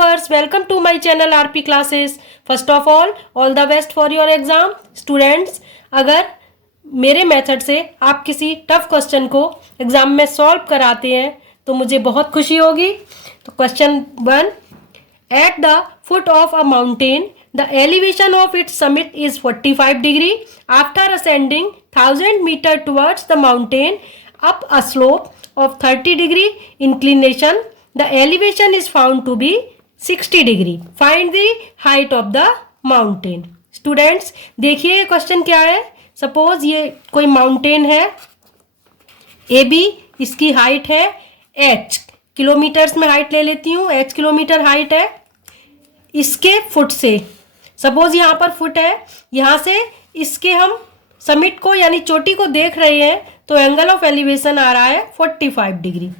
viewers, welcome to my channel RP Classes. First of all the best for your exam. Students, अगर मेरे method से आप किसी tough question को exam में सॉल्व कराते हैं तो मुझे बहुत खुशी होगी. तो question 1, at the foot of a mountain the elevation of its summit is 45 degree. After ascending 1000 metre towards the mountain up a slope of 30 degree inclination, the elevation is found to be 60 degree. Find the height of the mountain. Students, देखिए question क्या है. Suppose ये कोई mountain है A B, इसकी height है h, kilometres में height ले लेती हूँ, h किलोमीटर हाइट है. इसके फुट से, सपोज यहाँ पर फुट है, यहाँ से इसके हम समिट को यानी चोटी को देख रहे हैं तो एंगल ऑफ एलिवेशन आ रहा है 45 डिग्री.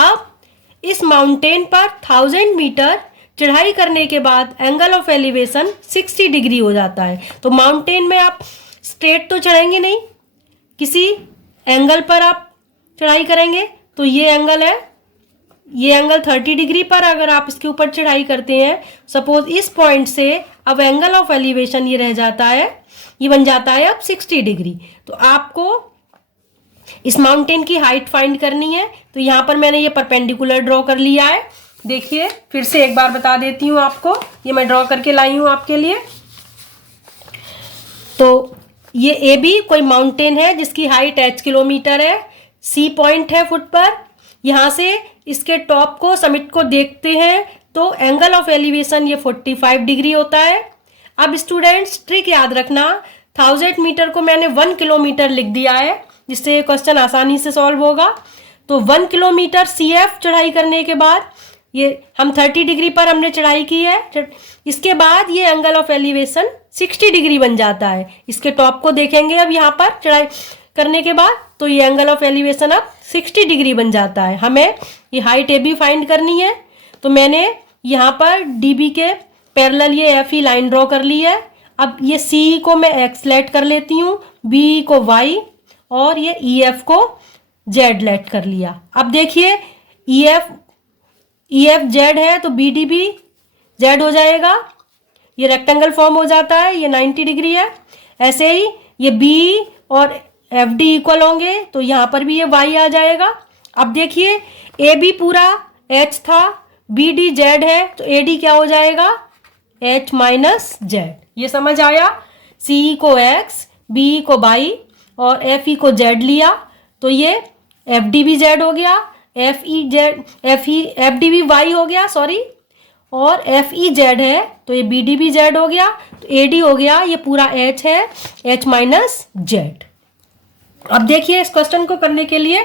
अब इस माउंटेन पर 1000 मीटर चढ़ाई करने के बाद एंगल ऑफ एलिवेशन 60 डिग्री हो जाता है. तो माउंटेन में आप स्ट्रेट तो चढ़ेंगे नहीं, किसी एंगल पर आप चढ़ाई करेंगे. तो ये एंगल है, ये एंगल 30 डिग्री पर अगर आप इसके ऊपर चढ़ाई करते हैं, सपोज इस पॉइंट से अब एंगल ऑफ एलिवेशन ये रह जाता है, ये बन जाता है अब 60 डिग्री. तो आपको इस माउंटेन की हाइट फाइंड करनी है. तो यहाँ पर मैंने ये परपेंडिकुलर ड्रॉ कर लिया है. देखिए फिर से एक बार बता देती हूँ आपको, ये मैं ड्रॉ करके लाई हूँ आपके लिए. तो ये ए बी कोई माउंटेन है जिसकी हाइट h किलोमीटर है, सी पॉइंट है फुट पर. यहाँ से इसके टॉप को समिट को देखते हैं तो एंगल ऑफ एलिवेशन ये 45 डिग्री होता है. अब स्टूडेंट्स ट्रिक याद रखना, 1000 मीटर को मैंने 1 किलोमीटर लिख दिया है जिससे ये क्वेश्चन आसानी से सॉल्व होगा. तो 1 किलोमीटर CF चढ़ाई करने के बाद ये हम 30 डिग्री पर हमने चढ़ाई की है, इसके बाद ये एंगल ऑफ एलिवेशन 60 डिग्री बन जाता है. इसके टॉप को देखेंगे अब यहाँ पर चढ़ाई करने के बाद तो ये एंगल ऑफ एलिवेशन अब 60 डिग्री बन जाता है. हमें ये हाइट ए बी फाइंड करनी है. तो मैंने यहाँ पर डी बी के पैरेलल ये एफ ई लाइन ड्रॉ कर ली है. अब ये सी को मैं एक्स लेट कर लेती हूँ, बी को वाई और ये ई एफ को जेड लेट कर लिया. अब देखिए ई एफ जेड है तो बी डी बी जेड हो जाएगा, ये रेक्टेंगल फॉर्म हो जाता है, ये 90 डिग्री है. ऐसे ही ये बी और एफ डी इक्वल होंगे तो यहाँ पर भी ये वाई आ जाएगा. अब देखिए ए बी पूरा एच था, बी डी जेड है तो ए डी क्या हो जाएगा एच माइनस जेड. ये समझ आया. सी को एक्स, बी को वाई और एफ ई को जेड लिया तो ये एफ डी बी जेड हो गया, एफ डी बी वाई हो गया सॉरी, और एफ ई जेड है तो ये बी डी बी जेड हो गया. तो ए डी हो गया, ये पूरा एच है, एच माइनस जेड. अब देखिए इस क्वेश्चन को करने के लिए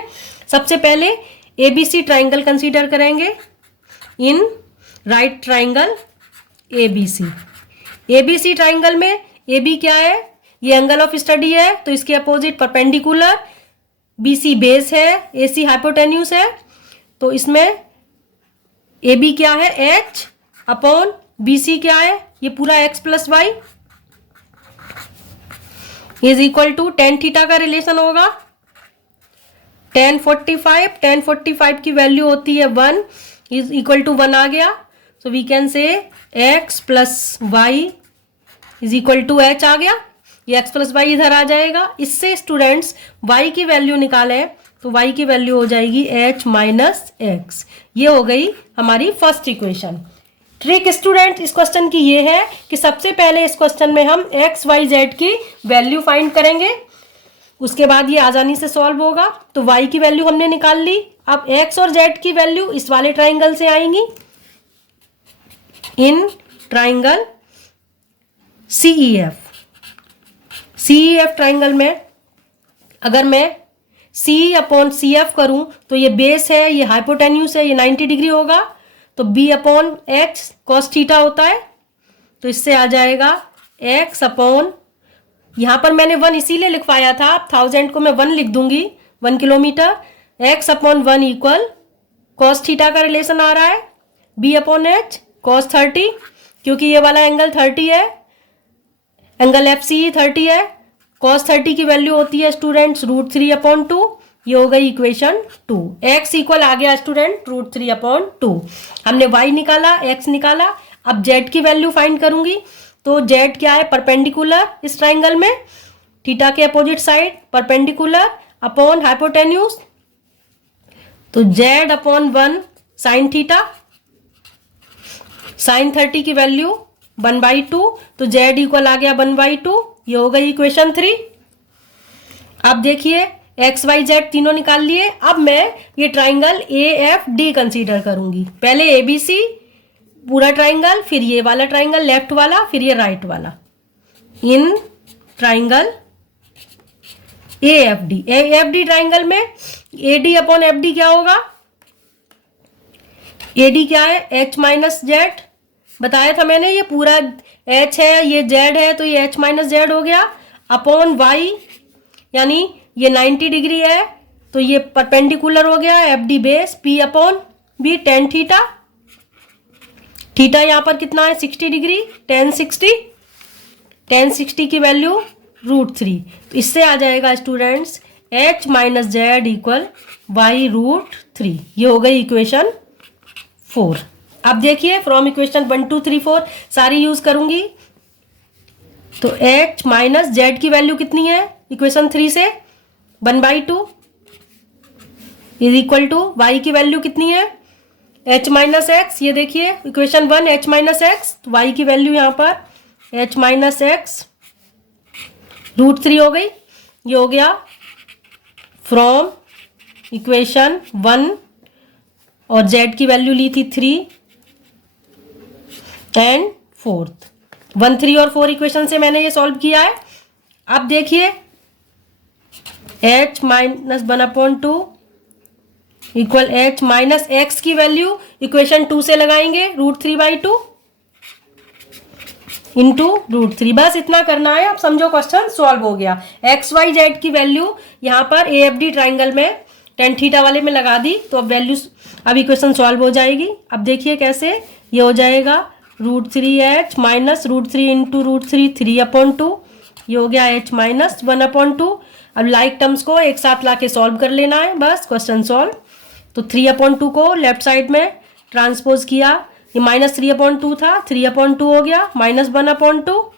सबसे पहले A B C triangle consider करेंगे. In right triangle A B C. A B C triangle में ए बी क्या है, ये एंगल ऑफ स्टडी है तो इसके opposite perpendicular, B C base है, ए सी हाइपोटेन्यूस है. तो इसमें ए बी क्या है एच अपॉन बी सी क्या है, ये पूरा x plus y is equal to tan theta का रिलेशन होगा. 1045 की वैल्यू होती है 1 इज इक्वल टू 1 आ गया. So we can say x plus y is equal to h आ गया. ये x प्लस वाई इधर आ जाएगा. इससे स्टूडेंट्स y की वैल्यू निकालें तो y की वैल्यू हो जाएगी h माइनस एक्स. ये हो गई हमारी फर्स्ट इक्वेशन. ट्रिक स्टूडेंट इस क्वेश्चन की ये है कि सबसे पहले इस क्वेश्चन में हम x y z की वैल्यू फाइंड करेंगे, उसके बाद ये आसानी से सॉल्व होगा. तो y की वैल्यू हमने निकाल ली. अब x और z की वैल्यू इस वाले ट्राइंगल से आएंगी. इन ट्राइंगल CEF ट्राइंगल में अगर मैं C अपॉन सी एफ करूँ तो ये बेस है, ये हाइपोटेन्यूस है, ये 90 डिग्री होगा. तो B upon x cos theta होता है. तो इससे आ जाएगा x अपॉन, यहाँ पर मैंने 1 इसीलिए लिखवाया था, 1000 को मैं 1 लिख दूंगी, 1 kilometre. x upon 1 equal cos theta का रिलेशन आ रहा है, B अपॉन एच कॉस 30, क्योंकि ये वाला एंगल 30 है, एंगल एफ सी 30 है. कॉस 30 की वैल्यू होती है स्टूडेंट्स √3/2. ये हो गई इक्वेशन 2। x इक्वल आ गया स्टूडेंट √3/2। हमने y निकाला, x निकाला। अब z की वैल्यू फाइंड करूंगी। तो z क्या है? परपेंडिकुलर इस ट्राइंगल में, थीटा के opposite side, perpendicular upon hypotenuse. तो z/1 साइन थीटा, साइन 30 की वैल्यू 1/2। तो z इक्वल आ गया 1/2। ये हो गई इक्वेशन 3। अब देखिए एक्स वाई जेड तीनों निकाल लिए। अब मैं ये triangle A F D consider करूंगी। पहले ए बी सी पूरा ट्राइंगल, फिर ये वाला ट्राइंगल लेफ्ट वाला, फिर ये राइट वाला। In triangle A F D triangle में A D upon F D क्या होगा? ए डी क्या है? H minus z. बताया था मैंने, ये पूरा एच है, ये जेड है, तो ये एच माइनस जेड हो गया अपॉन वाई, यानी ये 90 डिग्री है तो ये परपेंडिकुलर हो गया F D base P upon B tan theta. Theta यहाँ पर कितना है? 60 डिग्री। टेन सिक्सटी की वैल्यू √3। तो इससे आ जाएगा students H minus Z equal Y √3। ये हो गई इक्वेशन 4। अब देखिए फ्रॉम इक्वेशन 1 2 3 4 सारी यूज करूंगी। तो एच माइनस जेड की वैल्यू कितनी है इक्वेशन 3 से? 1/2 इज इक्वल टू वाई की वैल्यू कितनी है? H minus x. ये देखिए इक्वेशन 1 एच माइनस एक्स, तो वाई की वैल्यू यहाँ पर एच माइनस एक्स √3 हो गई। ये हो गया फ्रॉम इक्वेशन 1 और जेड की वैल्यू ली थी 3 एंड 4। 1 3 और 4 इक्वेशन से मैंने ये सॉल्व किया है। अब देखिए h minus 1/2 equal H minus x की वैल्यू इक्वेशन 2 से लगाएंगे √3/2 इंटू √3। बस इतना करना है। अब समझो क्वेश्चन सॉल्व हो गया। एक्स वाई जेड की वैल्यू यहाँ पर ए एफ डी ट्राइंगल में टेन थीटा वाले में लगा दी, तो अब वैल्यू अब इक्वेशन सॉल्व हो जाएगी। अब देखिए कैसे ये हो जाएगा √3h माइनस √3 इंटू √3 3/2। ये हो गया h माइनस 1/2। अब लाइक टर्म्स को एक साथ ला के सॉल्व कर लेना है, बस क्वेश्चन सॉल्व। तो 3/2 को लेफ्ट साइड में ट्रांसपोज किया, ये माइनस 3/2 था, 3/2 हो गया माइनस 1/2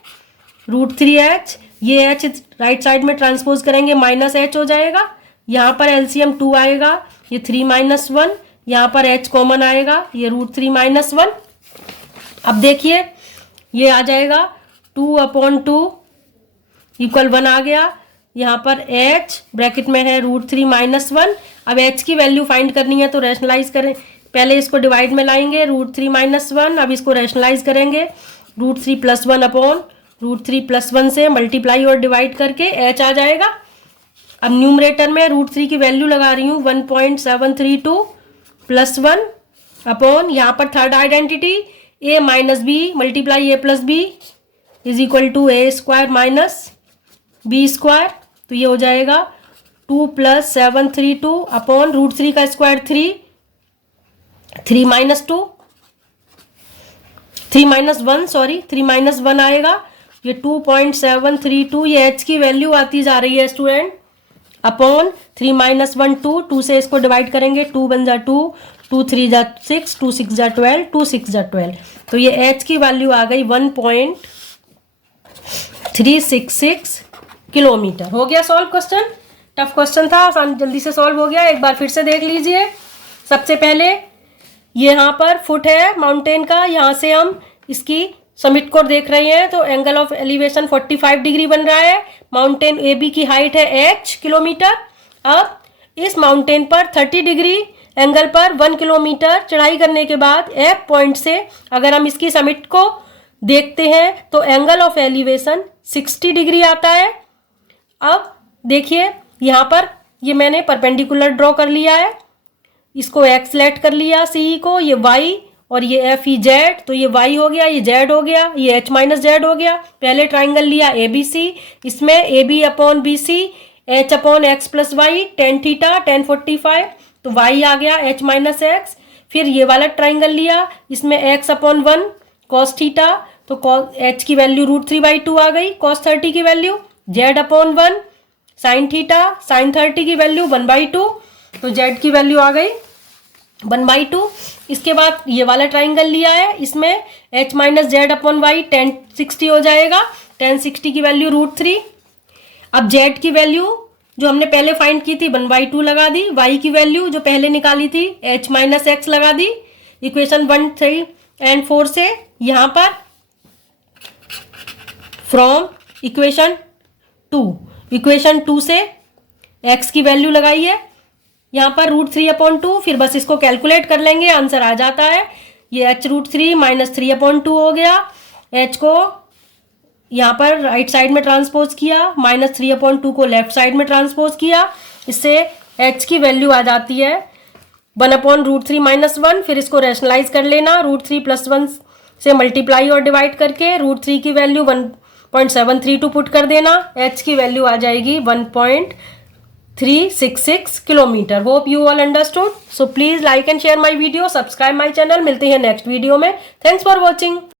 √3h। ये h राइट साइड में ट्रांसपोज करेंगे माइनस h हो जाएगा। यहाँ पर एलसीएम 2 आएगा, ये 3 माइनस 1, यहाँ पर h कॉमन आएगा, ये √3 माइनस 1। अब देखिए ये आ जाएगा 2/2 इक्वल 1 आ गया। यहाँ पर h ब्रैकेट में है √3 माइनस 1। अब h की वैल्यू फाइंड करनी है तो रैशनलाइज करें। पहले इसको डिवाइड में लाएंगे √3 माइनस 1। अब इसको रैशनलाइज करेंगे √3 प्लस 1 अपॉन √3 प्लस 1 से मल्टीप्लाई और डिवाइड करके h आ जाएगा। अब न्यूमरेटर में √3 की वैल्यू लगा रही हूँ 1.732 प्लस 1 अपॉन यहाँ पर third identity a minus B multiply a plus B is equal to a square minus b square. तो ये हो जाएगा 2 + 732 अपॉन √3 का square 3 minus 2 3 minus 1 sorry 3 minus 1 आएगा। ये 2.732 ये h की वैल्यू आती जा रही है स्टूडेंट अपॉन 3 माइनस 1 2 से इसको डिवाइड करेंगे 2 बन जा 2 2 3 जा 6 2 6 जा 12 2 6 जा 12। तो ये h की वैल्यू आ गई 1.366 किलोमीटर। हो गया सॉल्व क्वेश्चन। टफ क्वेश्चन था, जल्दी से सॉल्व हो गया। एक बार फिर से देख लीजिए। सबसे पहले यहाँ पर फुट है माउंटेन का, यहाँ से हम इसकी समिट को देख रहे हैं तो एंगल ऑफ एलिवेशन 45 डिग्री बन रहा है। माउंटेन ए बी की हाइट है h किलोमीटर। अब इस माउंटेन पर 30 डिग्री एंगल पर 1 किलोमीटर चढ़ाई करने के बाद F पॉइंट से अगर हम इसकी समिट को देखते हैं तो एंगल ऑफ एलिवेशन 60 डिग्री आता है। अब देखिए यहाँ पर ये मैंने परपेंडिकुलर ड्रॉ कर लिया है, इसको x लेट कर लिया सी को, ये y और ये एफ ई जेड। तो ये y हो गया, ये z हो गया, ये h माइनस जेड हो गया। पहले ट्राइंगल लिया ए बी सी, इसमें A B upon B C h upon x plus y tan theta tan 45। तो y आ गया h माइनस एक्स। फिर ये वाला ट्राइंगल लिया, इसमें x अपॉन 1 कॉस थीटा, तो h की वैल्यू √3/2 आ गई, कॉस 30 की value z upon 1 sine theta, sine 30 की वैल्यू 1/2, तो जेड की वैल्यू आ गई 1/2। इसके बाद ये वाला ट्राइंगल लिया है, इसमें h minus Z upon Y tan 60 हो जाएगा, tan 60 की वैल्यू √3। अब z की वैल्यू जो हमने पहले फाइंड की थी 1/2 लगा दी, y की वैल्यू जो पहले निकाली थी h माइनस एक्स लगा दी, इक्वेशन 1, 3 एंड 4 से। यहाँ पर फ्रॉम इक्वेशन 2 से x की वैल्यू लगाई है यहाँ पर √3/2, फिर बस इसको कैलकुलेट कर लेंगे, आंसर आ जाता है। ये h√3 माइनस 3/2 हो गया, h को यहाँ पर राइट साइड में ट्रांसपोज किया, माइनस 3/2 को लेफ्ट साइड में ट्रांसपोज किया, इससे h की वैल्यू आ जाती है 1/√3 माइनस 1। फिर इसको रैशनलाइज कर लेना, √3 + 1 से मल्टीप्लाई और डिवाइड करके √3 की वैल्यू 1.732 पुट कर देना, h की वैल्यू आ जाएगी 1.366 kilometre. Hope you all understood. So please like and share my video, subscribe my channel. मिलते हैं नेक्स्ट वीडियो में। Thanks for watching.